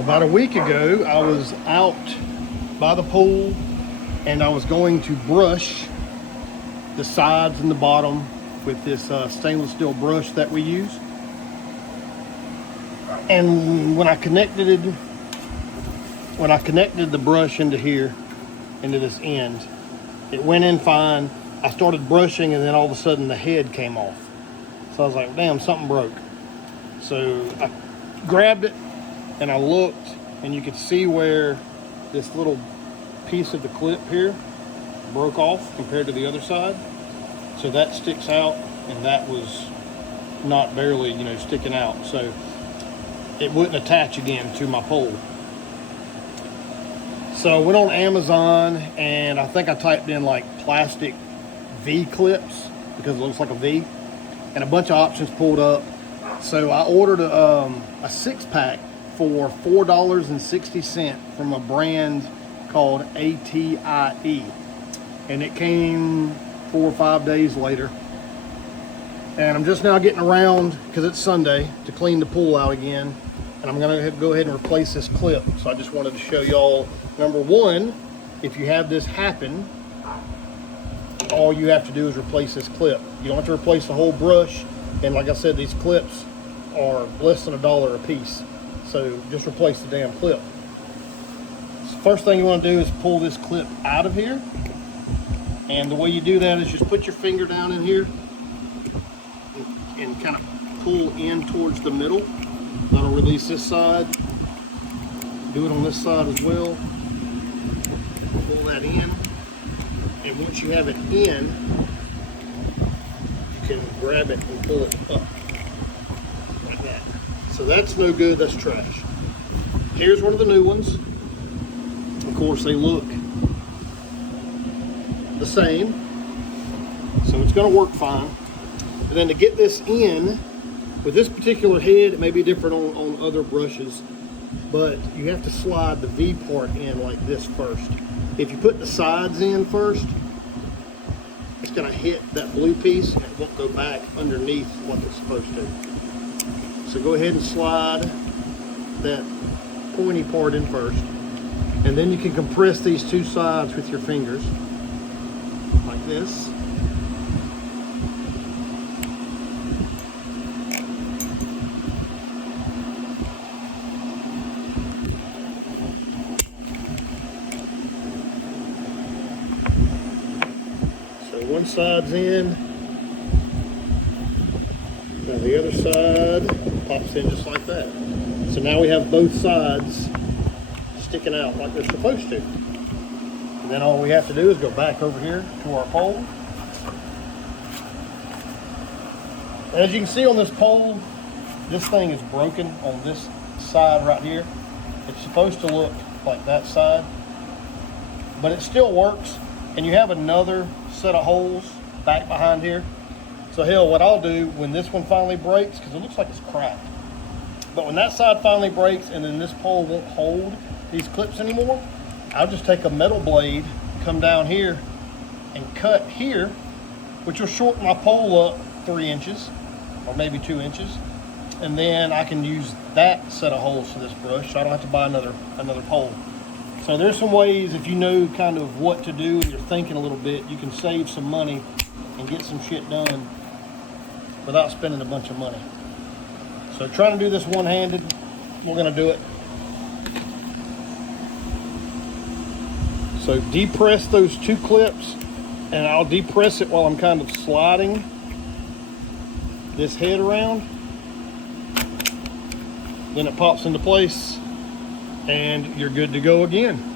About a week ago, I was out by the pool and I was going to brush the sides and the bottom with this stainless steel brush that we use. And when I connected the brush into here, into this end, it went in fine. I started brushing and then all of a sudden the head came off. So I was like, damn, something broke. So I grabbed it and I looked, and you could see where this little piece of the clip here broke off compared to the other side. So that sticks out, and that was not barely, sticking out. So it wouldn't attach again to my pole. So I went on Amazon and I think I typed in like plastic V clips because it looks like a V, and a bunch of options pulled up. So I ordered a 6-pack for $4.60 from a brand called ATIE, and it came 4 or 5 days later. And I'm just now getting around, because it's Sunday, to clean the pool out again, and I'm gonna go ahead and replace this clip. So I just wanted to show y'all, number one, if you have this happen, all you have to do is replace this clip. You don't have to replace the whole brush, and like I said, these clips are less than $1 a piece. So just replace the damn clip. So first thing you want to do is pull this clip out of here. And the way you do that is just put your finger down in here and kind of pull in towards the middle. That'll release this side. Do it on this side as well. Pull that in. And once you have it in, you can grab it and pull it up. Like that. So that's no good, that's trash. Here's one of the new ones. Of course, they look the same, so it's going to work fine. And then to get this in, with this particular head, it may be different on other brushes, but you have to slide the V part in like this first. If you put the sides in first, it's going to hit that blue piece and it won't go back underneath like it's supposed to. So go ahead and slide that pointy part in first, and then you can compress these two sides with your fingers like this. So one side's in, now the other side pops in just like that. So now we have both sides sticking out like they're supposed to. And then all we have to do is go back over here to our pole. As you can see on this pole, this thing is broken on this side right here. It's supposed to look like that side, but it still works. And you have another set of holes back behind here. So hell, what I'll do when this one finally breaks, because it looks like it's cracked, but when that side finally breaks and then this pole won't hold these clips anymore, I'll just take a metal blade, come down here and cut here, which will shorten my pole up 3 inches or maybe 2 inches. And then I can use that set of holes for this brush, so I don't have to buy another pole. So there's some ways, if you know kind of what to do and you're thinking a little bit, you can save some money and get some shit done without spending a bunch of money. So trying to do this one-handed, we're gonna do it. So depress those 2 clips, and I'll depress it while I'm kind of sliding this head around. Then it pops into place and you're good to go again.